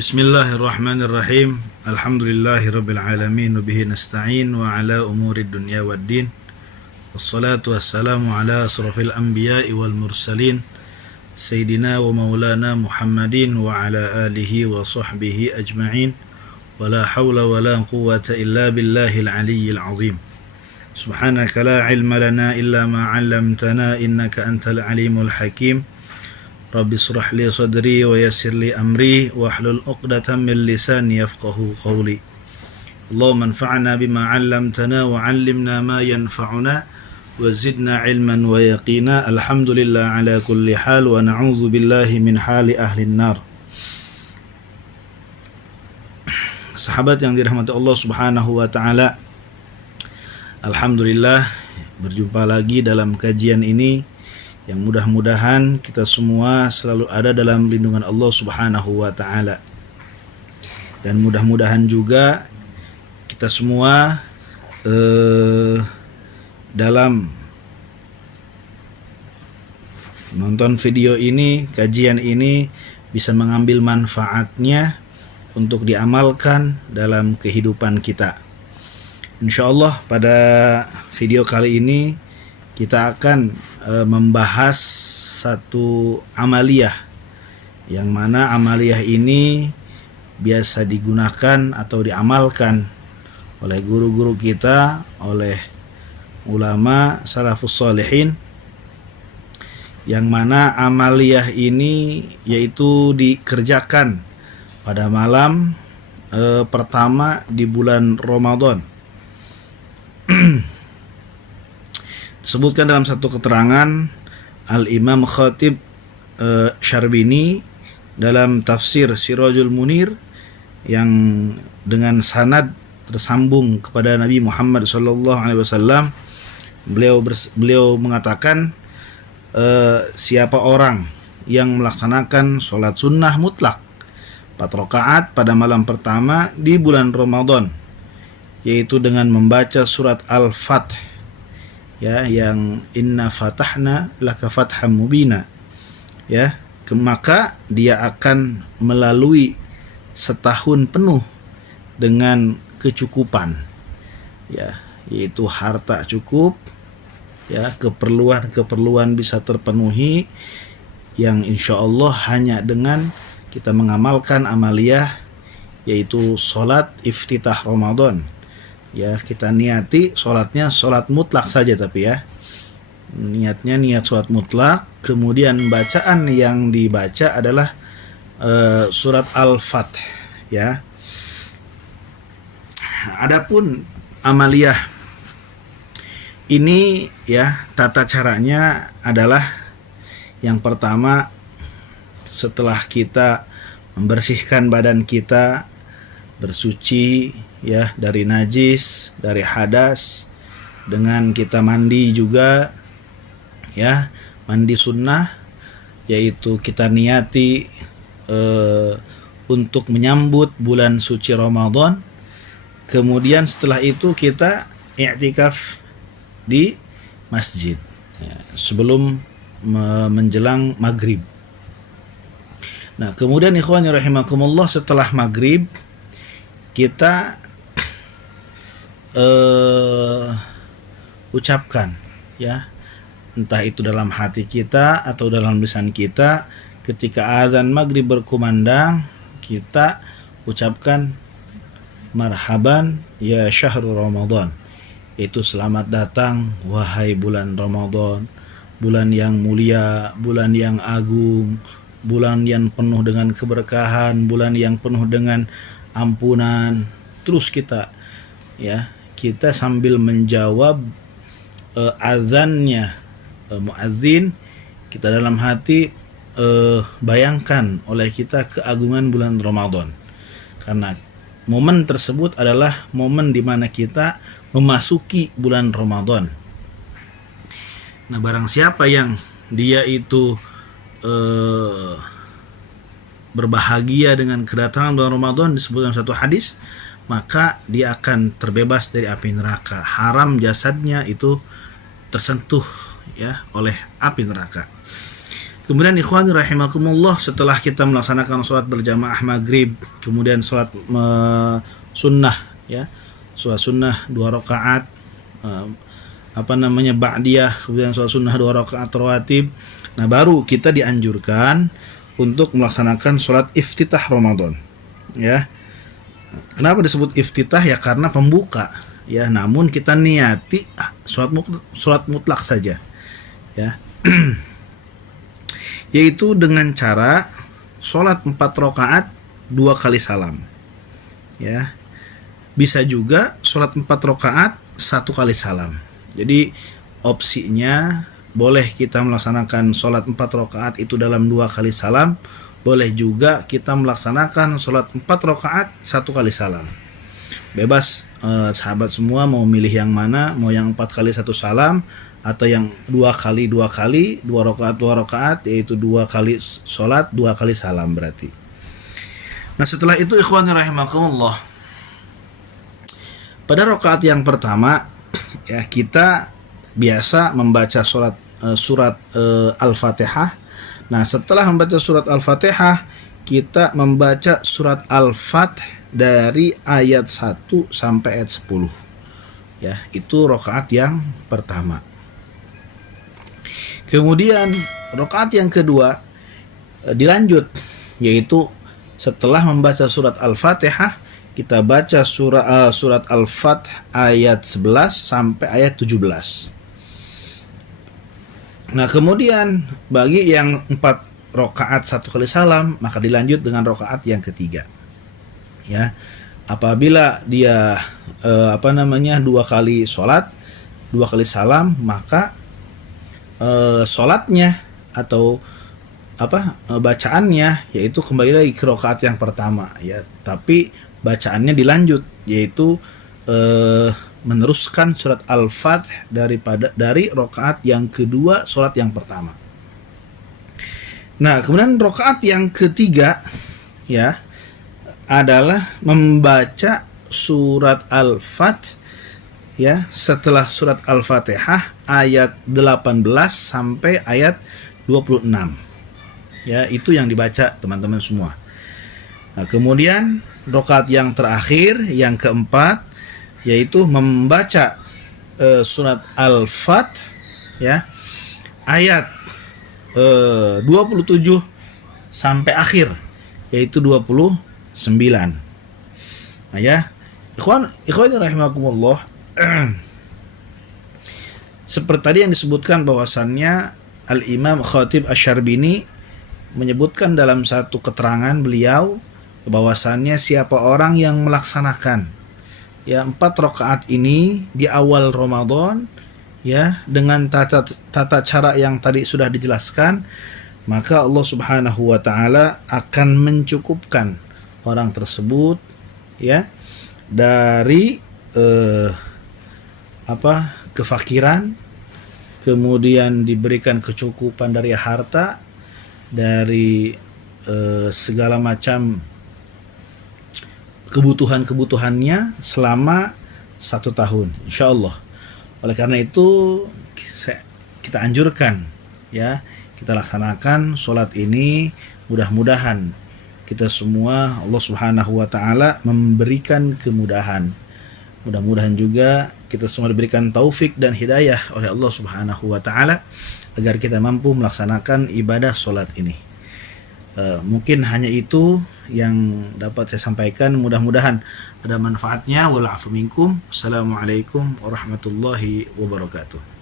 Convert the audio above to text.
Bismillahirrahmanirrahim. Alhamdulillahirabbil alamin wa bihi nasta'in wa ala umurid dunya waddin. Wassalatu wassalamu ala asrafil anbiya'i wal mursalin sayyidina wa maulana Muhammadin wa ala alihi wa sahbihi ajma'in. Wa la hawla wa la quwwata illa billahil aliyyil azim. Subhanaka la ilma lana illa ma 'allamtana innaka antal alimul hakim. Rabbi shrah li sadri wa yassir li amri wahlul 'uqdatam min lisani yafqahu qawli. Allahumma anfa'na bima 'allamtana wa 'allimna ma yanfa'una wa zidna 'ilman wa yaqina. Alhamdulillah ala kulli hal wa na'udzu billahi min hali ahli nar. Sahabat yang dirahmati Allah Subhanahu wa taala, alhamdulillah berjumpa lagi dalam kajian ini yang mudah-mudahan kita semua selalu ada dalam lindungan Allah Subhanahu wa taala. Dan mudah-mudahan juga kita semua dalam nonton video ini, kajian ini bisa mengambil manfaatnya untuk diamalkan dalam kehidupan kita. Insyaallah pada video kali ini kita akan membahas satu amaliyah, yang mana amaliyah ini biasa digunakan atau diamalkan oleh guru-guru kita, oleh ulama salafus sholihin, yang mana amaliyah ini yaitu dikerjakan pada malam pertama di bulan Ramadan. Disebutkan dalam satu keterangan Al-Imam Khatib Syarbini dalam tafsir Sirajul Munir yang dengan sanad tersambung kepada Nabi Muhammad SAW. Beliau mengatakan siapa orang yang melaksanakan sholat sunnah mutlak 4 rakaat pada malam pertama di bulan Ramadan, yaitu dengan membaca surat Al-Fath, ya, yang inna fatahna laka fatham mubina, ya, maka dia akan melalui setahun penuh dengan kecukupan, ya, yaitu harta cukup, ya, keperluan bisa terpenuhi, yang insya Allah hanya dengan kita mengamalkan amaliyah, yaitu sholat iftitah Ramadan. Ya, kita niati sholatnya sholat mutlak saja, tapi ya niatnya niat sholat mutlak. Kemudian bacaan yang dibaca adalah surat Al-Fath, ya. Adapun amaliyah ini, ya, tata caranya adalah yang pertama, setelah kita membersihkan badan kita, bersuci, ya, dari najis, dari hadas, dengan kita mandi juga, ya, mandi sunnah, yaitu kita niati untuk menyambut bulan suci Ramadan. Kemudian setelah itu kita i'tikaf di masjid, ya, sebelum menjelang maghrib. Nah, kemudian ikhwani rahimakumullah, setelah maghrib kita ucapkan, ya, entah itu dalam hati kita atau dalam lisan kita, ketika azan maghrib berkumandang kita ucapkan marhaban ya syahrul Ramadan, yaitu selamat datang wahai bulan Ramadan, bulan yang mulia, bulan yang agung, bulan yang penuh dengan keberkahan, bulan yang penuh dengan ampunan. Terus kita, ya, kita sambil menjawab azannya muadzin, kita dalam hati bayangkan oleh kita keagungan bulan Ramadan, karena momen tersebut adalah momen di mana kita memasuki bulan Ramadan. Nah, barang siapa yang dia itu berbahagia dengan kedatangan bulan Ramadan, disebutkan satu hadis, maka dia akan terbebas dari api neraka. Haram jasadnya itu tersentuh, ya, oleh api neraka. Kemudian ikhwani rahimakumullah, setelah kita melaksanakan sholat berjamaah maghrib, kemudian sholat sunnah, ya, sholat sunnah 2 rakaat, ba'diyah, kemudian sholat sunnah 2 rakaat rawatib. Nah, baru kita dianjurkan untuk melaksanakan sholat iftitah Ramadan, ya. Kenapa disebut iftitah? Ya karena pembuka, ya. Namun kita niati sholat mutlak saja, ya. Yaitu dengan cara sholat 4 rakaat 2 kali salam, ya. Bisa juga sholat 4 rakaat 1 kali salam. Jadi opsinya boleh kita melaksanakan sholat 4 rakaat itu dalam 2 kali salam, boleh juga kita melaksanakan sholat 4 rakaat 1 kali salam. Bebas sahabat semua mau milih yang mana, mau yang 4 kali 1 salam atau yang 2 kali 2 rakaat, yaitu 2 kali sholat 2 kali salam berarti. Nah, setelah itu ikhwani rahimakumullah, pada rakaat yang pertama, ya, kita biasa membaca surat Al-Fatihah. Nah, setelah membaca surat Al-Fatihah, kita membaca surat Al-Fath dari ayat 1 sampai ayat 10. Ya, itu rakaat yang pertama. Kemudian rakaat yang kedua dilanjut, yaitu setelah membaca surat Al-Fatihah, kita baca surat Al-Fath ayat 11 sampai ayat 17. Nah, kemudian bagi yang 4 rakaat 1 kali salam, maka dilanjut dengan rakaat yang ketiga. Ya. Apabila dia 2 kali sholat, 2 kali salam, maka sholatnya atau bacaannya yaitu kembali lagi ke rakaat yang pertama, ya, tapi bacaannya dilanjut, yaitu meneruskan surat Al-Fath dari rakaat yang kedua sholat yang pertama. Nah, kemudian rakaat yang ketiga, ya, adalah membaca surat Al-Fath, ya, setelah surat Al-Fatihah ayat 18 sampai ayat 26. Ya, itu yang dibaca teman-teman semua. Nah, kemudian rakaat yang terakhir, yang keempat, yaitu membaca surat Al-Fath, ya, ayat 27 sampai akhir, yaitu 29. Nah, ya, ikhwan rahimakumullah, seperti tadi yang disebutkan bahwasannya Al-Imam Khatib Asy-Syarbini menyebutkan dalam satu keterangan beliau bahwasannya siapa orang yang melaksanakan, ya, 4 rakaat ini di awal Ramadan, ya, dengan tata cara yang tadi sudah dijelaskan, maka Allah Subhanahu wa taala akan mencukupkan orang tersebut, ya, dari kefakiran, kemudian diberikan kecukupan dari harta, dari segala macam kebutuhannya selama 1 tahun, insya Allah. Oleh karena itu kita anjurkan, ya, kita laksanakan sholat ini. Mudah-mudahan kita semua Allah Subhanahu wa taala memberikan kemudahan. Mudah-mudahan juga kita semua diberikan taufik dan hidayah oleh Allah Subhanahu wa taala agar kita mampu melaksanakan ibadah sholat ini. Mungkin hanya itu yang dapat saya sampaikan. Mudah-mudahan ada manfaatnya. Wal afu minkum. Assalamualaikum warahmatullahi wabarakatuh.